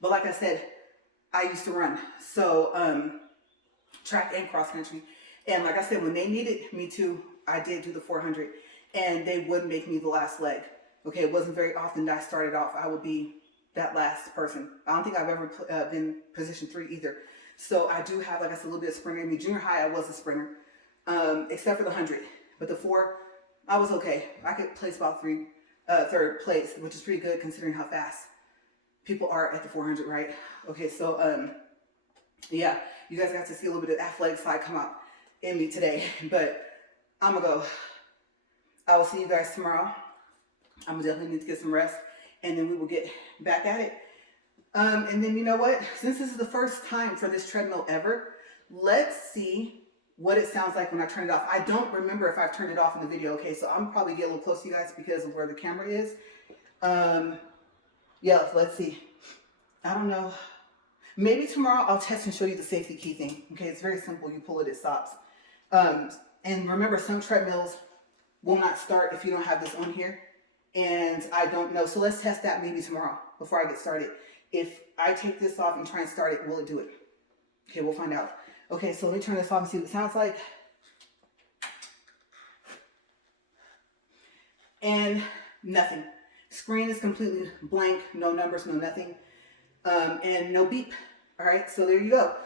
But like I said, I used to run. So, track and cross country. And like I said, when they needed me to, I did do the 400. And they would make me the last leg. Okay, it wasn't very often that I started off. I would be that last person. I don't think I've ever been position 3 either. So I do have, like I said, a little bit of sprinter in me. Junior high, I was a sprinter, except for the 100. But the 4, I was okay. I could place about third place, which is pretty good considering how fast people are at the 400, right? Okay, so yeah, you guys got to see a little bit of athletic side come out in me today. But I'm gonna go. I will see you guys tomorrow. I'm gonna definitely need to get some rest, and then we will get back at it. And then you know what? Since this is the first time for this treadmill ever, let's see what it sounds like when I turn it off. I don't remember if I've turned it off in the video. Okay, so I'm probably get a little close to you guys because of where the camera is. Yeah, let's see. I don't know. Maybe tomorrow I'll test and show you the safety key thing. Okay, it's very simple. You pull it, it stops. And remember, some treadmills will not start if you don't have this on here. And I don't know. So let's test that maybe tomorrow before I get started. If I take this off and try and start it, will it do it? Okay, we'll find out. Okay, so let me turn this off and see what it sounds like. And nothing. Screen is completely blank. No numbers, no nothing. And no beep. All right, so there you go.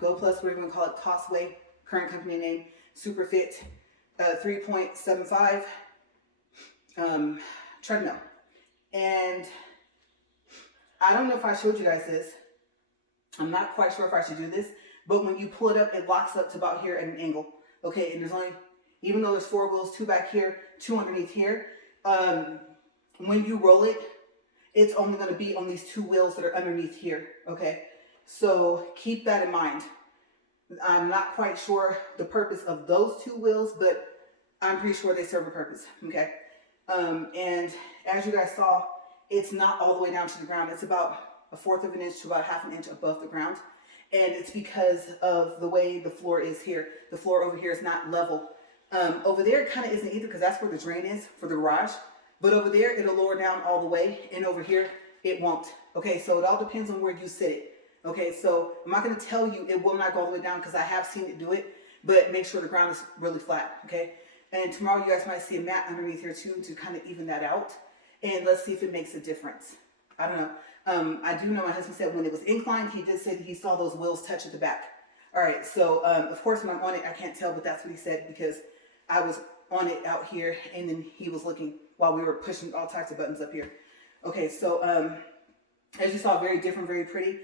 Goplus, we're going to call it Costway, current company name, Superfit, 3.75 treadmill. And I don't know if I showed you guys this. I'm not quite sure if I should do this, but when you pull it up, it locks up to about here at an angle. Okay, and there's only, even though there's 4 wheels, 2 back here, 2 underneath here, when you roll it, it's only going to be on these 2 wheels that are underneath here. Okay, so keep that in mind. I'm not quite sure the purpose of those 2 wheels, but I'm pretty sure they serve a purpose. Okay, and as you guys saw, it's not all the way down to the ground. It's about 1/4 of an inch to about 1/2 inch above the ground. And it's because of the way the floor is here. The floor over here is not level. Over there it kind of isn't either because that's where the drain is for the garage. But over there, it'll lower down all the way. And over here, it won't. Okay, so it all depends on where you sit it. Okay, so I'm not going to tell you it will not go all the way down because I have seen it do it. But make sure the ground is really flat. Okay, and tomorrow you guys might see a mat underneath here too to kind of even that out. And let's see if it makes a difference. I don't know. I do know my husband said when it was inclined, he did say that he saw those wheels touch at the back. All right, so of course when I'm on it, I can't tell, but that's what he said because I was on it out here and then he was looking while we were pushing all types of buttons up here. Okay, so as you saw, very different, very pretty.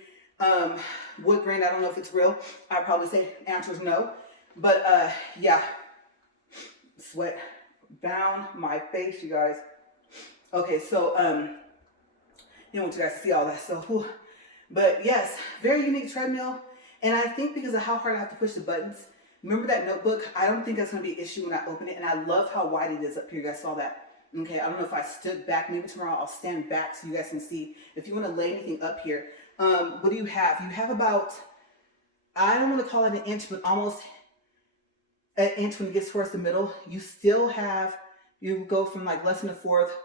Wood grain, I don't know if it's real. I'd probably say answer is no. But yeah, sweat bound my face, you guys. Okay, so you want you guys to see all that. So, whew. But yes, very unique treadmill. And I think because of how hard I have to push the buttons, remember that notebook? I don't think that's going to be an issue when I open it. And I love how wide it is up here. You guys saw that. Okay, I don't know if I stood back. Maybe tomorrow I'll stand back so you guys can see. If you want to lay anything up here, what do you have? You have about, I don't want to call it an inch, but almost an inch when it gets towards the middle. You still have, you go from like less than a fourth,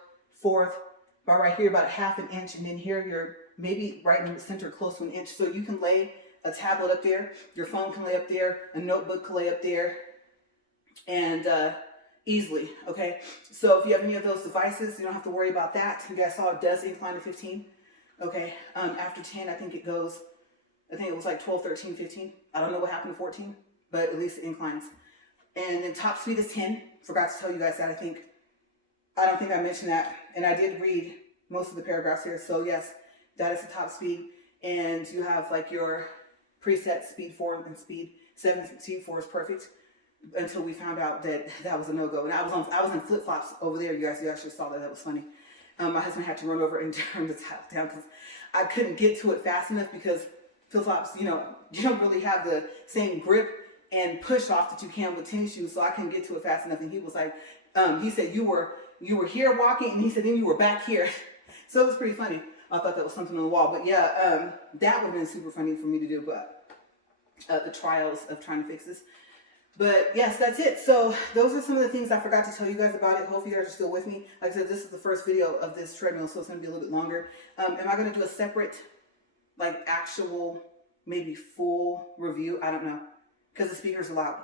by right here about 1/2 inch, and then here you're maybe right in the center, close to an inch. So you can lay a tablet up there, your phone can lay up there, a notebook can lay up there, and easily, okay? So if you have any of those devices, you don't have to worry about that. You guys saw it does incline to 15, okay? After 10, I think it goes, I think it was like 12, 13, 15. I don't know what happened to 14, but at least it inclines. And then top speed is 10. Forgot to tell you guys that, I don't think I mentioned that. And I did read most of the paragraphs here. So yes, that is the top speed. And you have like your preset speed 4 and speed 7. Speed 4 is perfect until we found out that that was a no-go. And I was in flip-flops over there. You guys actually saw that. That was funny. My husband had to run over and turn the towel down because I couldn't get to it fast enough because flip-flops, you don't really have the same grip and push off that you can with tennis shoes, so I couldn't get to it fast enough. And he was like, he said, you were here walking, and he said, then you were back here. So it was pretty funny. I thought that was something on the wall. But yeah, that would have been super funny for me to do, but the trials of trying to fix this. But yes, that's it. So those are some of the things I forgot to tell you guys about it. Hopefully you guys are still with me. Like I said, this is the first video of this treadmill, so it's going to be a little bit longer. Am I going to do a separate, like actual, maybe full review? I don't know. Because the speakers are loud.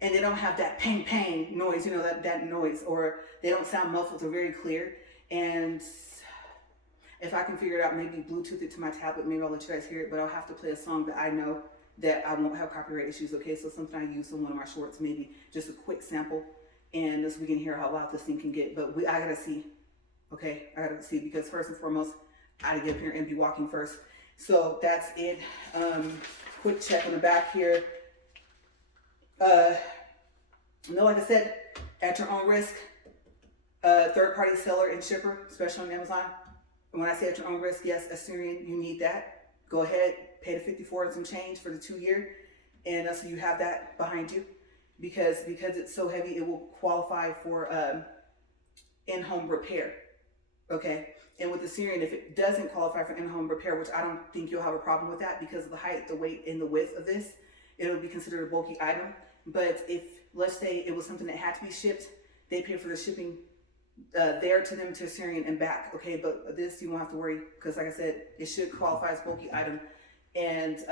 And they don't have that pang pang noise, that noise. Or they don't sound muffled. They're very clear. And if I can figure it out, maybe Bluetooth it to my tablet, maybe I'll let you guys hear it. But I'll have to play a song that I know that I won't have copyright issues, okay? So something I use in one of my shorts, maybe just a quick sample, and so we can hear how loud this thing can get. But I gotta see, okay? I gotta see, because first and foremost, I gotta get up here and be walking first. So that's it. Quick check on the back here. Like I said, at your own risk, third-party seller and shipper, especially on Amazon. And when I say at your own risk, yes, Assyrian, you need that. Go ahead. Pay the 54 and some change for the 2-year, and so you have that behind you, because it's so heavy, it will qualify for in-home repair, okay? And with the Syrian, if it doesn't qualify for in-home repair, which I don't think you'll have a problem with that because of the height, the weight, and the width of this, it'll be considered a bulky item. But if, let's say it was something that had to be shipped, they pay for the shipping there to them to Syrian and back, okay? But this, you won't have to worry, because like I said, it should qualify as bulky item. And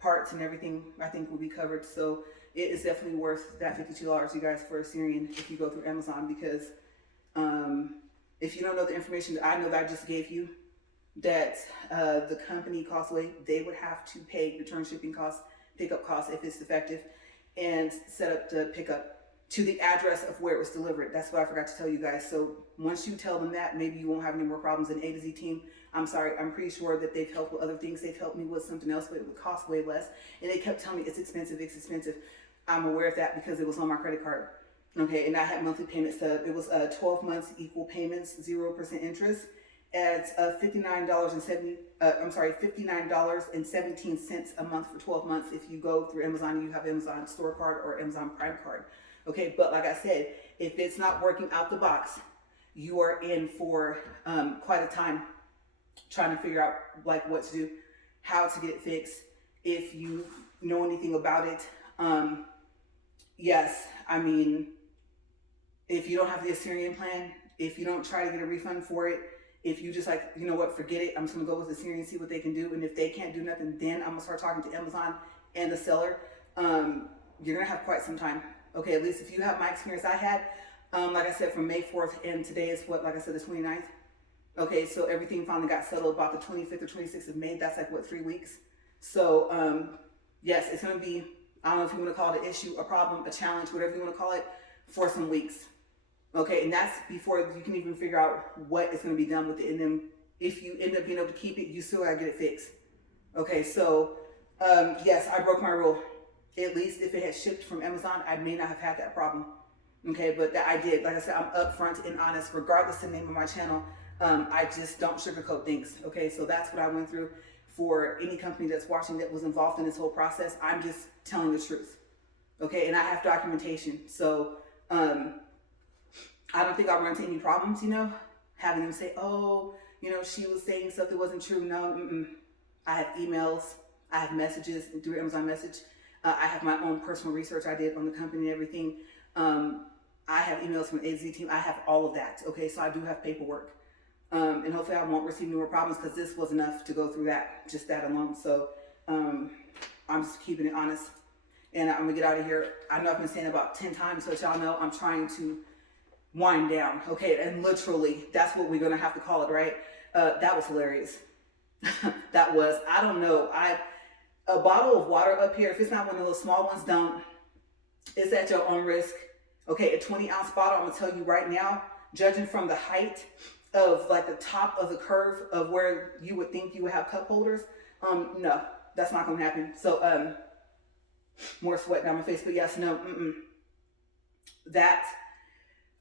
parts and everything I think will be covered. So it is definitely worth that $52, you guys, for a Syrian if you go through Amazon, because if you don't know the information that I know that I just gave you, that the company Costway, they would have to pay return shipping costs, pickup costs if it's defective, and set up the pickup to the address of where it was delivered. That's what I forgot to tell you guys. So once you tell them that, maybe you won't have any more problems. In A to Z team, I'm sorry, I'm pretty sure that they've helped with other things. They've helped me with something else, but it would cost way less. And they kept telling me it's expensive, it's expensive. I'm aware of that because it was on my credit card. Okay, and I had monthly payments set up. It was 12 months equal payments, 0% interest at $59.17 a month for 12 months. If you go through Amazon, you have Amazon Store Card or Amazon Prime Card. Okay, but like I said, if it's not working out the box, you are in for quite a time trying to figure out like what to do, how to get it fixed. If you know anything about it, yes, I mean, if you don't have the Assyrian plan, if you don't try to get a refund for it, if you just like, you know what, forget it, I'm just gonna go with Assyrian and see what they can do. And if they can't do nothing, then I'm gonna start talking to Amazon and the seller. You're gonna have quite some time. Okay, at least if you have my experience I had, like I said, from May 4th and today is what, like I said, the 29th. Okay, so everything finally got settled about the 25th or 26th of May. That's like, what, 3 weeks? So, yes, it's going to be, I don't know if you want to call it an issue, a problem, a challenge, whatever you want to call it, for some weeks. Okay, and that's before you can even figure out what is going to be done with it. And then if you end up being able to keep it, you still got to get it fixed. Okay, so, yes, I broke my rule. At least if it had shipped from Amazon, I may not have had that problem. Okay, but that I did. Like I said, I'm upfront and honest, regardless of the name of my channel. I just don't sugarcoat things. Okay, so that's what I went through. For any company that's watching that was involved in this whole process, I'm just telling the truth. Okay, and I have documentation. So I don't think I'll run into any problems, having them say, oh, she was saying stuff that wasn't true. No, I have emails, I have messages through Amazon Message. I have my own personal research I did on the company and everything. I have emails from AZ team. I have all of that. Okay, so I do have paperwork. And hopefully I won't receive any more problems, because this was enough to go through that, just that alone. So I'm just keeping it honest. And I'm gonna get out of here. I know I've been saying it about 10 times, so y'all know I'm trying to wind down. Okay, and literally, that's what we're gonna have to call it, right? That was hilarious. That was, I don't know. A bottle of water up here, if it's not one of those small ones, don't. It's at your own risk. Okay, a 20-ounce bottle, I'm gonna tell you right now, judging from the height of like the top of the curve of where you would think you would have cup holders, no, that's not gonna happen. So more sweat down my face, but yes, no, that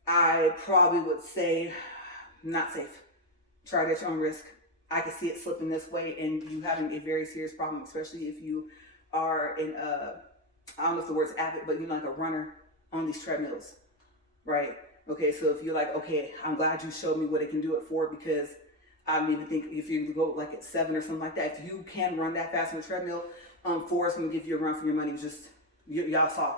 I probably would say not safe. Try it at your own risk. I can see it slipping this way and you having a very serious problem, especially if you are in I don't know if the word's avid, but you're like a runner on these treadmills, right? Okay, so if you're like, okay, I'm glad you showed me what it can do it for, because I don't even think if you go like at 7 or something like that, if you can run that fast on a treadmill, Forrest gonna give you a run for your money. It was just y'all saw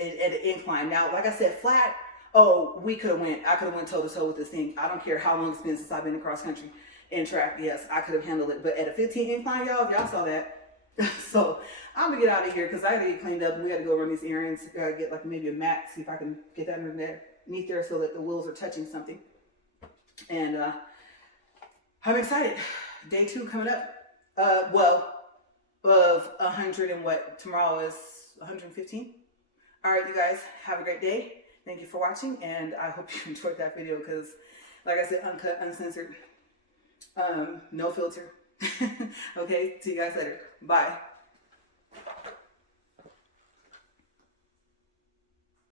at an incline. Now, like I said, flat. Oh, I could have went toe to toe with this thing. I don't care how long it's been since I've been in cross country and track. Yes, I could have handled it. But at a 15 incline, y'all saw that. So I'm gonna get out of here because I gotta get cleaned up and we gotta go run these errands. I gotta get like maybe a mat, see if I can get that underneath there so that the wheels are touching something. And I'm excited. Day 2 coming up. Of 100 and what? Tomorrow is 115. All right, you guys, have a great day. Thank you for watching, and I hope you enjoyed that video because, like I said, uncut, uncensored, no filter. Okay, see you guys later. Bye.